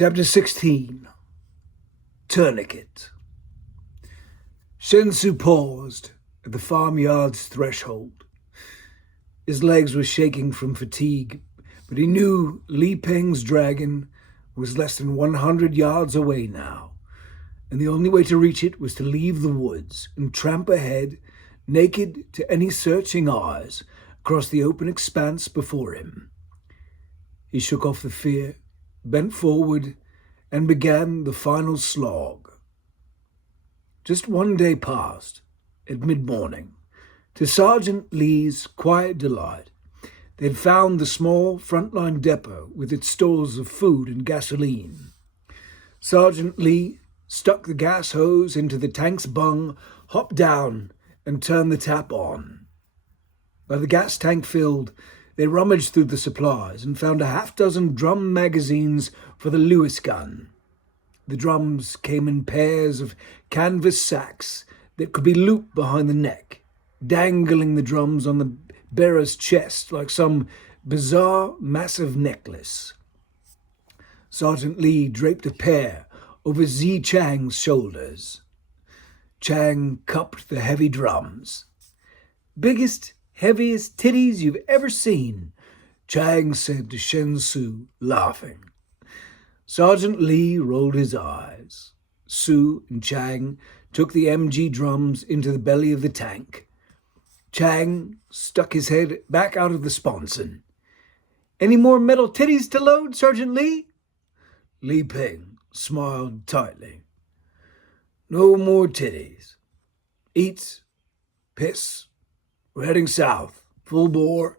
Chapter 16. Tourniquet. Shen-Su paused at the farmyard's threshold. His legs were shaking from fatigue, but he knew Li Peng's dragon was less than 100 yards away now, and the only way to reach it was to leave the woods and tramp ahead, naked to any searching eyes, across the open expanse before him. He shook off the fear, bent forward, and began the final slog. Just one day passed, at mid-morning. To Sergeant Lee's quiet delight, they had found the small frontline depot with its stores of food and gasoline. Sergeant Lee stuck the gas hose into the tank's bung, hopped down, and turned the tap on. By the gas tank filled, they rummaged through the supplies and found a half-dozen drum magazines for the Lewis gun. The drums came in pairs of canvas sacks that could be looped behind the neck, dangling the drums on the bearer's chest like some bizarre, massive necklace. Sergeant Lee draped a pair over Zi Chang's shoulders. Chang cupped the heavy drums. "Biggest, heaviest titties you've ever seen," Chang said to Shen-Su, laughing. Sergeant Lee rolled his eyes. Su and Chang took the MG drums into the belly of the tank. Chang stuck his head back out of the sponson. "Any more metal titties to load, Sergeant Lee?" Li Peng smiled tightly. "No more titties. Eat, piss. We're heading south, full bore,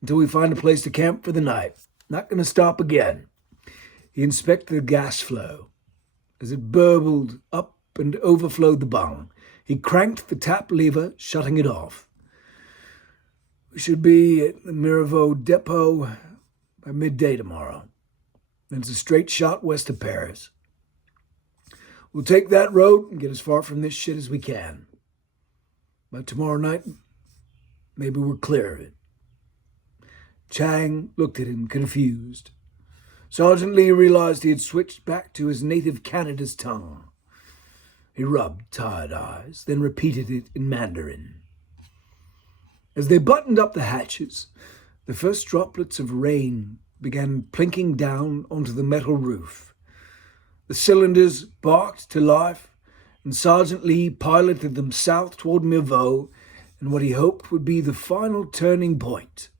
until we find a place to camp for the night. Not going to stop again." He inspected the gas flow. As it burbled up and overflowed the bung, he cranked the tap lever, shutting it off. "We should be at the Mirabeau depot by midday tomorrow. Then it's a straight shot west of Paris. We'll take that road and get as far from this shit as we can. By tomorrow night, maybe we're clear of it." Chang looked at him, confused. Sergeant Lee realized he had switched back to his native Canada's tongue. He rubbed tired eyes, then repeated it in Mandarin. As they buttoned up the hatches, the first droplets of rain began plinking down onto the metal roof. The cylinders barked to life, and Sergeant Lee piloted them south toward Mirabeau and what he hoped would be the final turning point.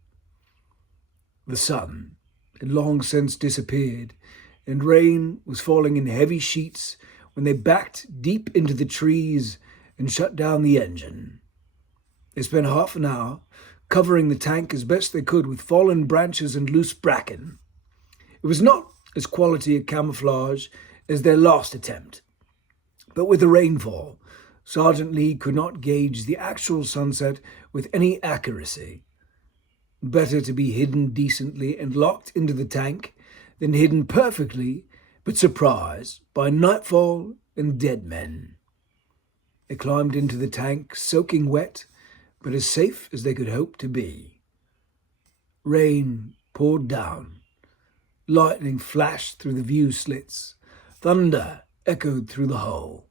The sun had long since disappeared, and rain was falling in heavy sheets when they backed deep into the trees and shut down the engine. They spent half an hour covering the tank as best they could with fallen branches and loose bracken. It was not as quality a camouflage as their last attempt, but with the rainfall, Sergeant Lee could not gauge the actual sunset with any accuracy. Better to be hidden decently and locked into the tank than hidden perfectly but surprised by nightfall and dead men. They climbed into the tank, soaking wet, but as safe as they could hope to be. Rain poured down. Lightning flashed through the view slits. Thunder echoed through the hull.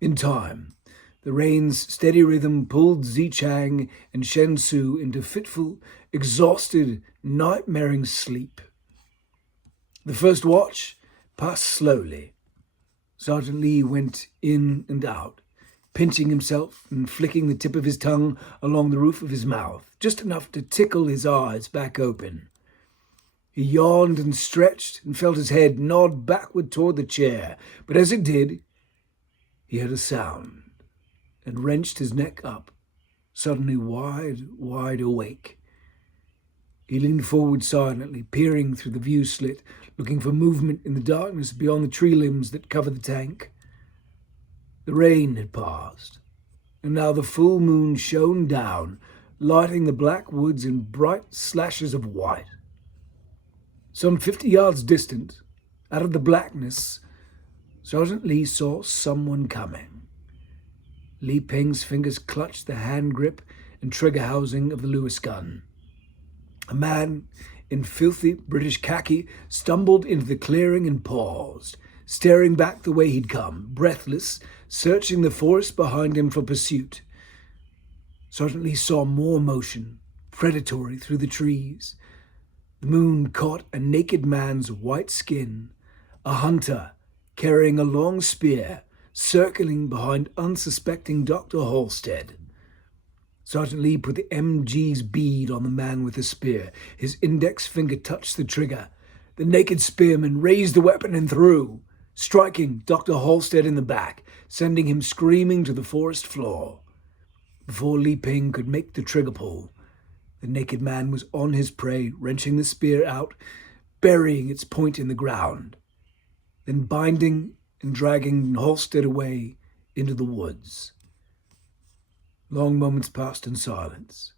In time, the rain's steady rhythm pulled Zi Chang and Shen-Su into fitful, exhausted, nightmaring sleep. The first watch passed slowly. Sergeant Lee went in and out, pinching himself and flicking the tip of his tongue along the roof of his mouth, just enough to tickle his eyes back open. He yawned and stretched and felt his head nod backward toward the chair, but as it did, he heard a sound and wrenched his neck up, suddenly wide awake. He leaned forward silently, peering through the view slit, looking for movement in the darkness beyond the tree limbs that covered the tank. The rain had passed, and now the full moon shone down, lighting the black woods in bright slashes of white. Some 50 yards distant, out of the blackness, Sergeant Lee saw someone coming. Li Peng's fingers clutched the hand grip and trigger housing of the Lewis gun. A man in filthy British khaki, stumbled into the clearing and paused, staring back the way he'd come, breathless, searching the forest behind him for pursuit. Sergeant Lee saw more motion, predatory through the trees. The moon caught a naked man's white skin, a hunter carrying a long spear, circling behind unsuspecting Dr. Halstead. Sergeant Lee put the MG's bead on the man with the spear. His index finger touched the trigger. The naked spearman raised the weapon and threw, striking Dr. Halstead in the back, sending him screaming to the forest floor. Before Li Ping could make the trigger pull, the naked man was on his prey, wrenching the spear out, burying its point in the ground, then binding and dragging Halstead away into the woods. Long moments passed in silence.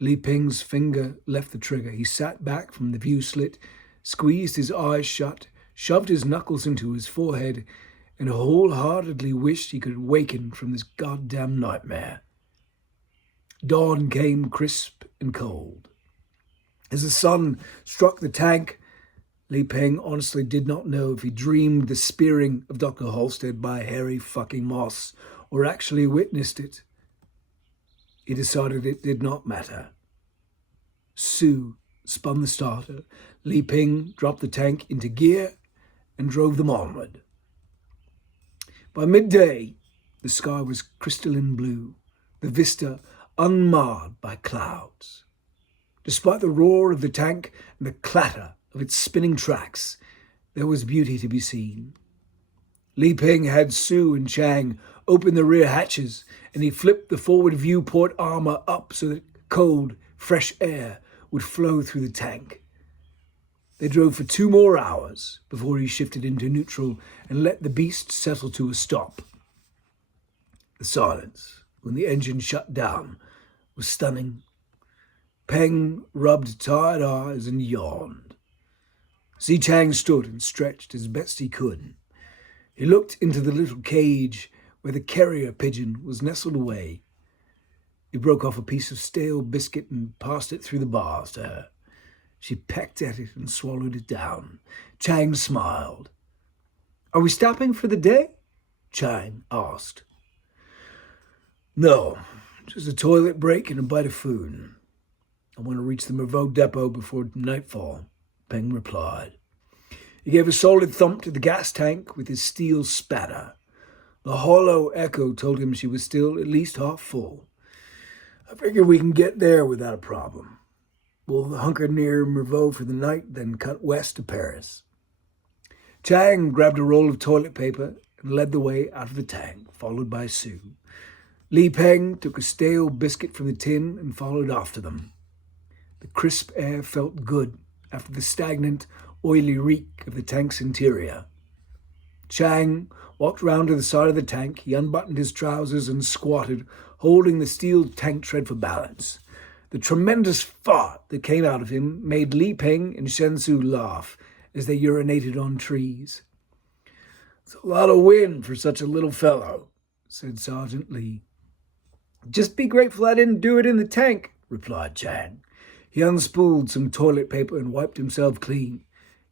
Li Ping's finger left the trigger. He sat back from the view slit, squeezed his eyes shut, shoved his knuckles into his forehead, and wholeheartedly wished he could awaken from this goddamn nightmare. Dawn came crisp and cold. As the sun struck the tank, Li Ping honestly did not know if he dreamed the spearing of Dr. Halstead by Harry fucking Moss or actually witnessed it. He decided it did not matter. Sue spun the starter. Li Ping dropped the tank into gear and drove them onward. By midday, the sky was crystalline blue, the vista unmarred by clouds. Despite the roar of the tank and the clatter of its spinning tracks, there was beauty to be seen. Li Ping had Sue and Chang open the rear hatches, and he flipped the forward viewport armor up so that cold, fresh air would flow through the tank. They drove for 2 more hours before he shifted into neutral and let the beast settle to a stop. The silence, when the engine shut down, was stunning. Peng rubbed tired eyes and yawned. Si Chang stood and stretched as best he could. He looked into the little cage where the carrier pigeon was nestled away. He broke off a piece of stale biscuit and passed it through the bars to her. She pecked at it and swallowed it down. Chang smiled. "Are we stopping for the day?" Chang asked. "No, just a toilet break and a bite of food. I want to reach the Mervaux depot before nightfall," Peng replied. He gave a solid thump to the gas tank with his steel spanner. The hollow echo told him she was still at least half full. "I figure we can get there without a problem. We'll hunker near Mervaux for the night, then cut west to Paris." Chang grabbed a roll of toilet paper and led the way out of the tank, followed by Sue. Li Ping took a stale biscuit from the tin and followed after them. The crisp air felt good after the stagnant, oily reek of the tank's interior. Chang walked round to the side of the tank. He unbuttoned his trousers and squatted, holding the steel tank tread for balance. The tremendous fart that came out of him made Li Ping and Shen Su laugh as they urinated on trees. "It's a lot of wind for such a little fellow," said Sergeant Lee. "Just be grateful I didn't do it in the tank," replied Chang. He unspooled some toilet paper and wiped himself clean.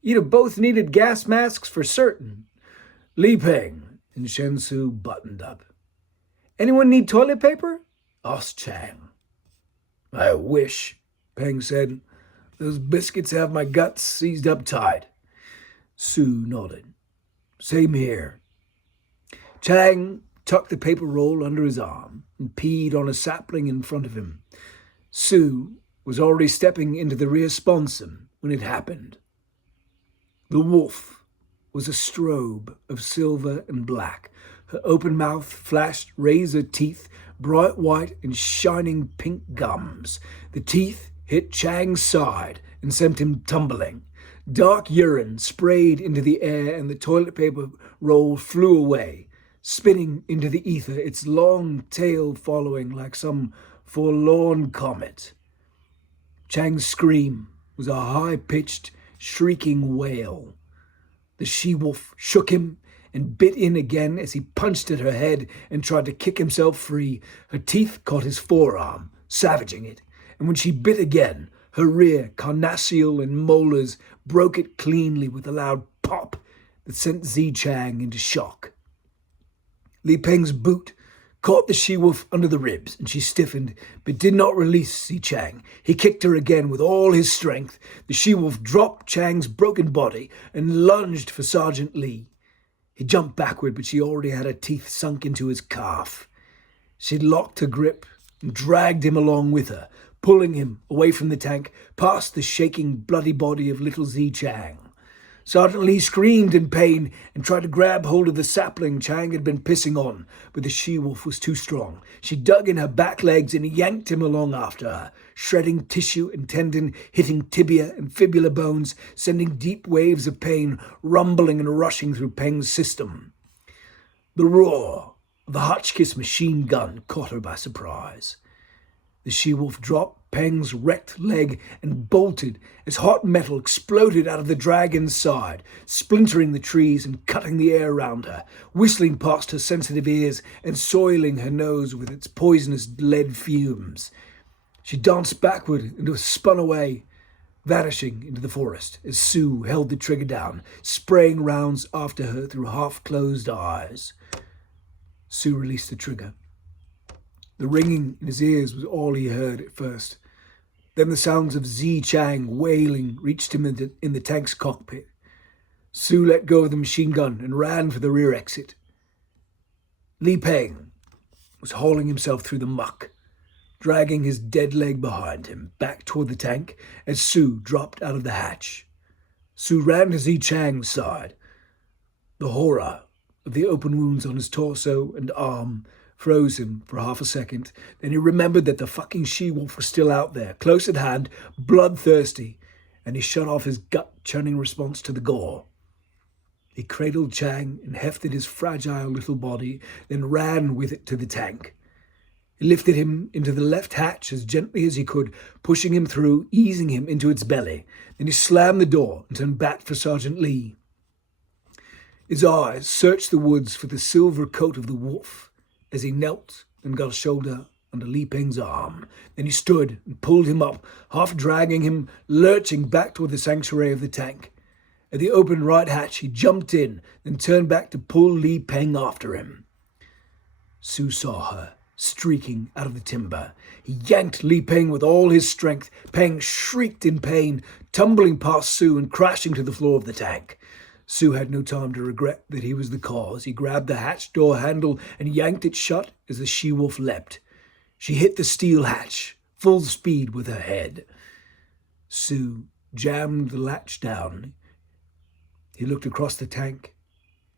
"You'd have both needed gas masks for certain." Li Ping and Shen Su buttoned up. "Anyone need toilet paper?" asked Chang. "I wish," Peng said. "Those biscuits have my guts seized up tight." Sue nodded. "Same here." Chang tucked the paper roll under his arm and peed on a sapling in front of him. Sue was already stepping into the rear sponson when it happened. The wolf was a strobe of silver and black. Her open mouth flashed razor teeth, bright white and shining pink gums. The teeth hit Chang's side and sent him tumbling. Dark urine sprayed into the air and the toilet paper roll flew away, spinning into the ether, its long tail following like some forlorn comet. Chang's scream was a high-pitched, shrieking wail. The she-wolf shook him and bit in again as he punched at her head and tried to kick himself free. Her teeth caught his forearm, savaging it, and when she bit again, Her rear, carnassial and molars, broke it cleanly with a loud pop that sent Zi-Chang into shock. Li Peng's boot caught the she-wolf under the ribs, and she stiffened, but did not release Zi-Chang. He kicked her again with all his strength. The she-wolf dropped Chang's broken body and lunged for Sergeant Li. He jumped backward, but she already had her teeth sunk into his calf. She locked her grip and dragged him along with her, pulling him away from the tank, past the shaking, bloody body of little Zi-Chang. Sergeant Li screamed in pain and tried to grab hold of the sapling Chang had been pissing on, but the she-wolf was too strong. She dug in her back legs and yanked him along after her, shredding tissue and tendon, hitting tibia and fibula bones, sending deep waves of pain rumbling and rushing through Peng's system. The roar of the Hotchkiss machine gun caught her by surprise. The she-wolf dropped Peng's wrecked leg and bolted as hot metal exploded out of the dragon's side, splintering the trees and cutting the air around her, whistling past her sensitive ears and soiling her nose with its poisonous lead fumes. She danced backward and was spun away, vanishing into the forest as Sue held the trigger down, spraying rounds after her through half-closed eyes. Sue released the trigger. The ringing in his ears was all he heard at first. Then the sounds of Zi-Chang wailing reached him in the tank's cockpit. Sue let go of the machine gun and ran for the rear exit. Li Peng was hauling himself through the muck, dragging his dead leg behind him, back toward the tank as Sue dropped out of the hatch. Sue ran to Zi-Chang's side. The horror of the open wounds on his torso and arm froze him for half a second. Then he remembered that the fucking she-wolf was still out there, close at hand, bloodthirsty, and he shut off his gut-churning response to the gore. He cradled Chang and hefted his fragile little body, then ran with it to the tank. He lifted him into the left hatch as gently as he could, pushing him through, easing him into its belly. Then he slammed the door and turned back for Sergeant Li. His eyes searched the woods for the silver coat of the wolf as he knelt and got a shoulder under Li Peng's arm. Then he stood and pulled him up, half dragging him, lurching back toward the sanctuary of the tank. At the open right hatch, he jumped in, then turned back to pull Li Peng after him. Sue saw her, streaking out of the timber. He yanked Li Peng with all his strength. Peng shrieked in pain, tumbling past Sue and crashing to the floor of the tank. Sue had no time to regret that he was the cause. He grabbed the hatch door handle and yanked it shut as the she-wolf leapt. She hit the steel hatch, full speed with her head. Sue jammed the latch down. He looked across the tank.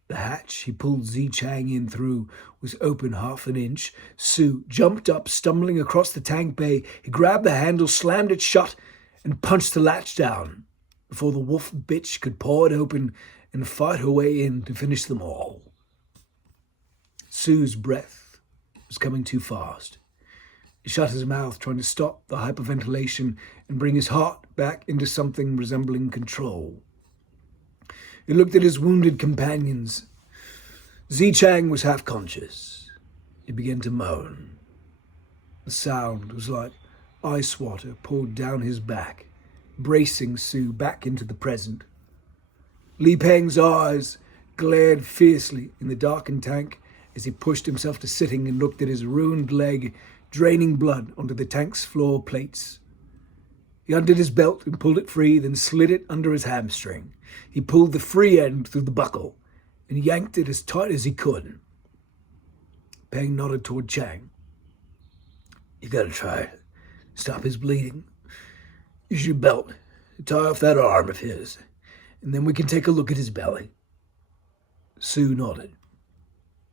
The hatch he pulled Zi-Chang in through was open half an inch. Sue jumped up, stumbling across the tank bay. He grabbed the handle, slammed it shut, and punched the latch down before the wolf bitch could paw it open and fight her way in to finish them all. Sue's breath was coming too fast. He shut his mouth, trying to stop the hyperventilation and bring his heart back into something resembling control. He looked at his wounded companions. Zi-Chang was half conscious. He began to moan. The sound was like ice water poured down his back, bracing Sue back into the present. Li Peng's eyes glared fiercely in the darkened tank as he pushed himself to sitting and looked at his ruined leg, draining blood onto the tank's floor plates. He undid his belt and pulled it free, then slid it under his hamstring. He pulled the free end through the buckle and yanked it as tight as he could. Peng nodded toward Chang. "You gotta try it. Stop his bleeding. Use your belt to tie off that arm of his, and then we can take a look at his belly." Sue nodded.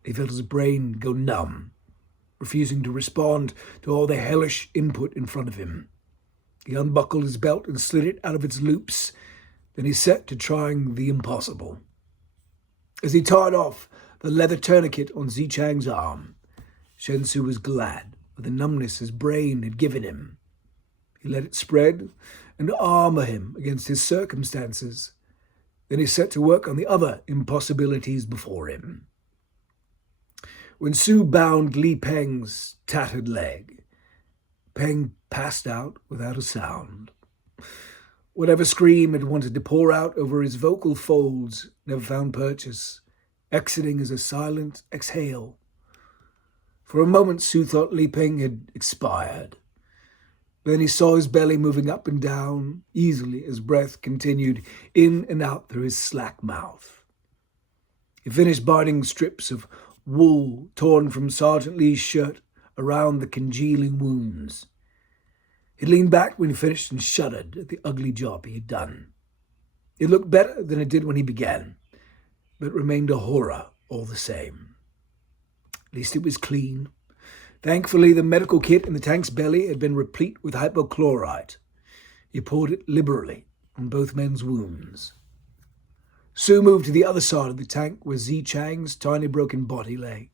He felt his brain go numb, refusing to respond to all the hellish input in front of him. He unbuckled his belt and slid it out of its loops. Then he set to trying the impossible. As he tied off the leather tourniquet on Zi-Chang's arm, Shen Su was glad of the numbness his brain had given him. He let it spread and armor him against his circumstances. Then he set to work on the other impossibilities before him. When Sue bound Li Peng's tattered leg, Peng passed out without a sound. Whatever scream had wanted to pour out over his vocal folds never found purchase, exiting as a silent exhale. For a moment, Su thought Li Peng had expired. Then he saw his belly moving up and down easily as breath continued in and out through his slack mouth. He finished biting strips of wool torn from Sergeant Lee's shirt around the congealing wounds. He leaned back when he finished and shuddered at the ugly job he had done. It looked better than it did when he began, but remained a horror all the same. At least it was clean. Thankfully, the medical kit in the tank's belly had been replete with hypochlorite. He poured it liberally on both men's wounds. Su moved to the other side of the tank where Zi Chang's tiny broken body lay.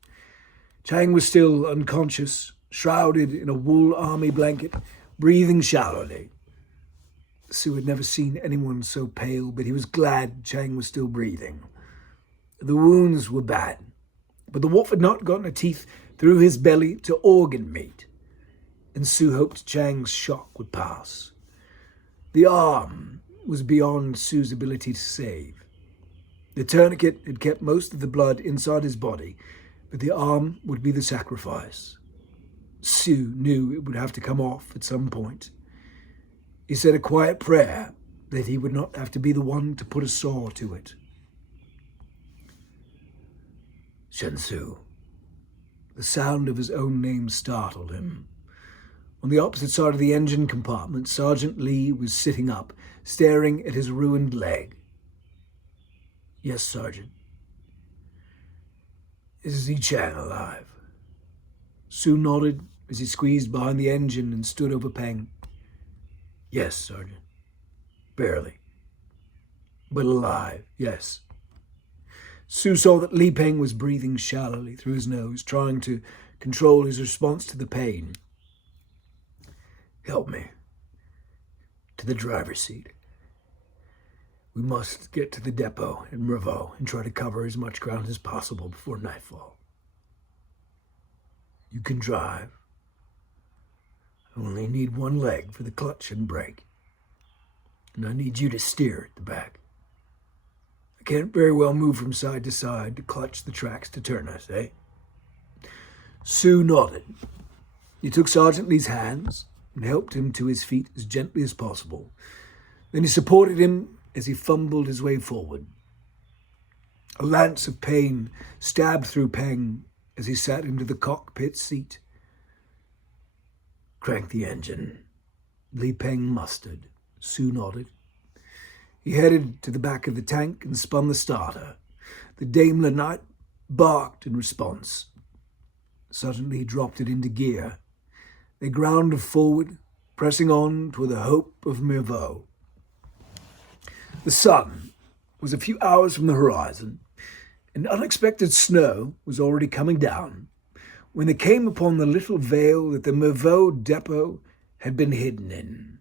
Chang was still unconscious, shrouded in a wool army blanket, breathing shallowly. Su had never seen anyone so pale, but he was glad Chang was still breathing. The wounds were bad, but the wolf had not gotten a teeth through his belly to organ meat, and Su hoped Chang's shock would pass. The arm was beyond Su's ability to save. The tourniquet had kept most of the blood inside his body, but the arm would be the sacrifice. Su knew it would have to come off at some point. He said a quiet prayer that he would not have to be the one to put a saw to it. Shen-Su. The sound of his own name startled him. On the opposite side of the engine compartment, Sergeant Lee was sitting up, staring at his ruined leg. Yes, Sergeant. Is Zi Chang alive? Su nodded as he squeezed behind the engine and stood over Peng. Yes, Sergeant. Barely. But alive, yes. Su saw that Li Peng was breathing shallowly through his nose, trying to control his response to the pain. Help me. To the driver's seat. We must get to the depot in Mervaux and try to cover as much ground as possible before nightfall. You can drive. I only need one leg for the clutch and brake. And I need you to steer at the back. I can't very well move from side to side to clutch the tracks to turn us, eh? Su nodded. He took Sergeant Lee's hands and helped him to his feet as gently as possible. Then he supported him as he fumbled his way forward. A lance of pain stabbed through Peng as he sat into the cockpit seat. Crank the engine. Li Peng mustered. Su nodded. He headed to the back of the tank and spun the starter. The Daimler Knight barked in response. Suddenly he dropped it into gear. They grounded forward, pressing on toward the hope of Mervaux. The sun was a few hours from the horizon, and unexpected snow was already coming down when they came upon the little vale that the Mervaux depot had been hidden in.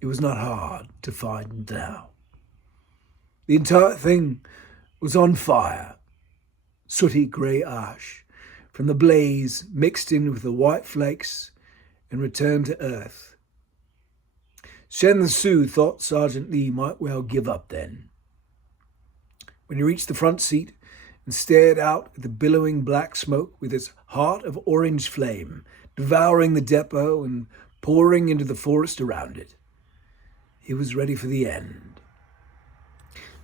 It was not hard to find now. The entire thing was on fire. Sooty grey ash from the blaze mixed in with the white flakes and returned to earth. Shen-Su thought Sergeant Lee might well give up then. When he reached the front seat and stared out at the billowing black smoke with its heart of orange flame, devouring the depot and pouring into the forest around it, he was ready for the end.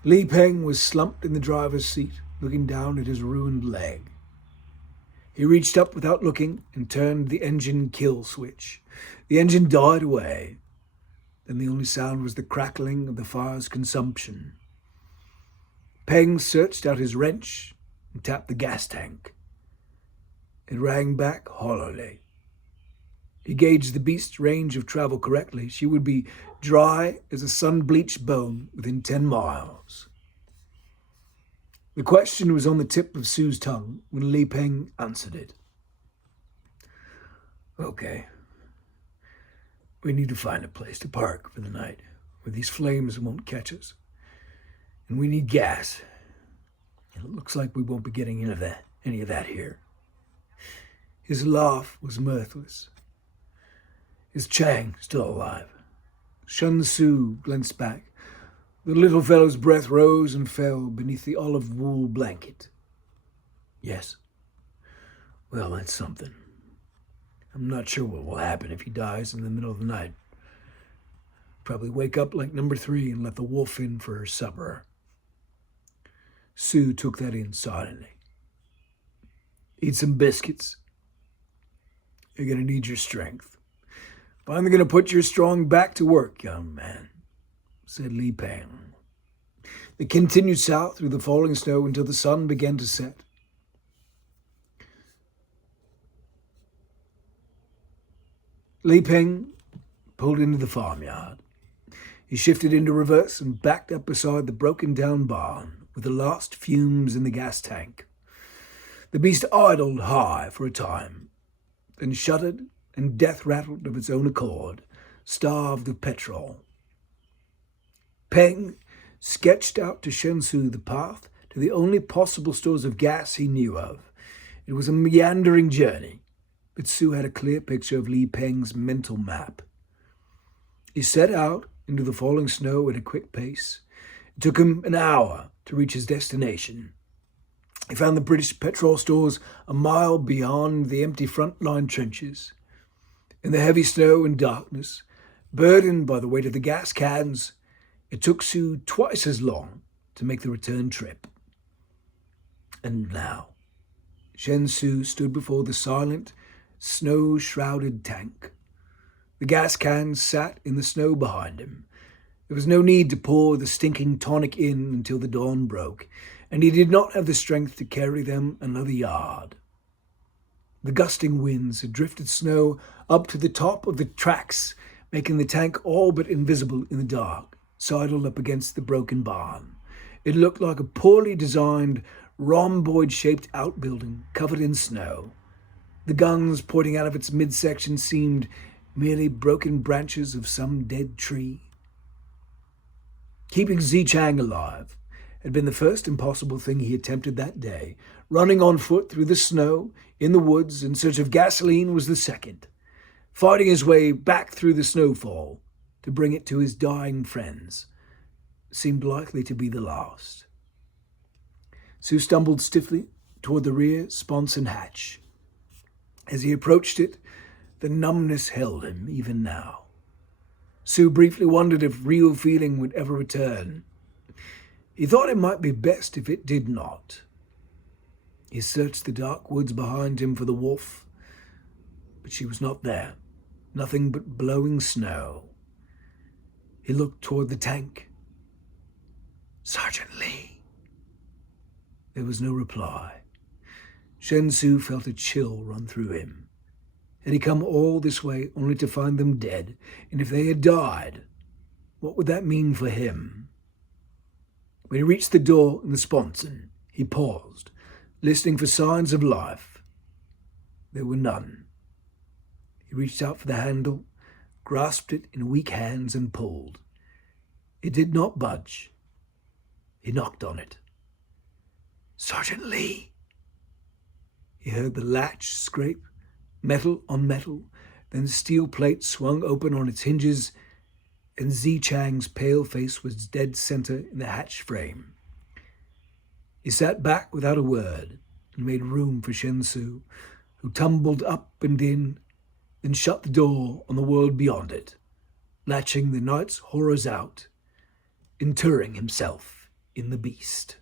Li Peng was slumped in the driver's seat, looking down at his ruined leg. He reached up without looking and turned the engine kill switch. The engine died away. Then the only sound was the crackling of the fire's consumption. Peng searched out his wrench and tapped the gas tank. It rang back hollowly. He gauged the beast's range of travel correctly. She would be dry as a sun-bleached bone within 10 miles. The question was on the tip of Su's tongue when Li Peng answered it. Okay. We need to find a place to park for the night where these flames won't catch us. And we need gas. And it looks like we won't be getting any of that here. His laugh was mirthless. Is Chang still alive? Shen Su glanced back. The little fellow's breath rose and fell beneath the olive wool blanket. Yes. Well, that's something. I'm not sure what will happen if he dies in the middle of the night. Probably wake up like number 3 and let the wolf in for her supper. Sue took that in silently. Eat some biscuits. You're going to need your strength. Finally going to put your strong back to work, young man, said Li Peng. They continued south through the falling snow until the sun began to set. Li Peng pulled into the farmyard. He shifted into reverse and backed up beside the broken-down barn with the last fumes in the gas tank. The beast idled high for a time, then shuddered and death-rattled of its own accord, starved of petrol. Peng sketched out to Shen Su the path to the only possible stores of gas he knew of. It was a meandering journey, but Su had a clear picture of Li Peng's mental map. He set out into the falling snow at a quick pace. It took him an hour to reach his destination. He found the British petrol stores a mile beyond the empty front-line trenches. In the heavy snow and darkness, burdened by the weight of the gas cans, it took Su twice as long to make the return trip. And now, Shen Su stood before the silent, snow-shrouded tank. The gas cans sat in the snow behind him. There was no need to pour the stinking tonic in until the dawn broke, and he did not have the strength to carry them another yard. The gusting winds had drifted snow up to the top of the tracks, making the tank all but invisible in the dark, sidled up against the broken barn. It looked like a poorly designed, rhomboid-shaped outbuilding covered in snow. The guns pointing out of its midsection seemed merely broken branches of some dead tree. Keeping Zichang alive had been the first impossible thing he attempted that day. Running on foot through the snow, in the woods, in search of gasoline was the second. Fighting his way back through the snowfall to bring it to his dying friends seemed likely to be the last. Su stumbled stiffly toward the rear sponson hatch. As he approached it, the numbness held him even now. Su briefly wondered if real feeling would ever return. He thought it might be best if it did not. He searched the dark woods behind him for the wolf, but she was not there. Nothing but blowing snow. He looked toward the tank. Sergeant Lee. There was no reply. Shen Su felt a chill run through him. Had he come all this way only to find them dead? And if they had died, what would that mean for him? When he reached the door in the sponson, he paused, listening for signs of life. There were none. He reached out for the handle, grasped it in weak hands, and pulled. It did not budge. He knocked on it. Sergeant Lee! He heard the latch scrape, metal on metal, then the steel plate swung open on its hinges, and Zichang's pale face was dead center in the hatch frame. He sat back without a word and made room for Shen Su, who tumbled up and in, then shut the door on the world beyond it, latching the night's horrors out, interring himself in the beast.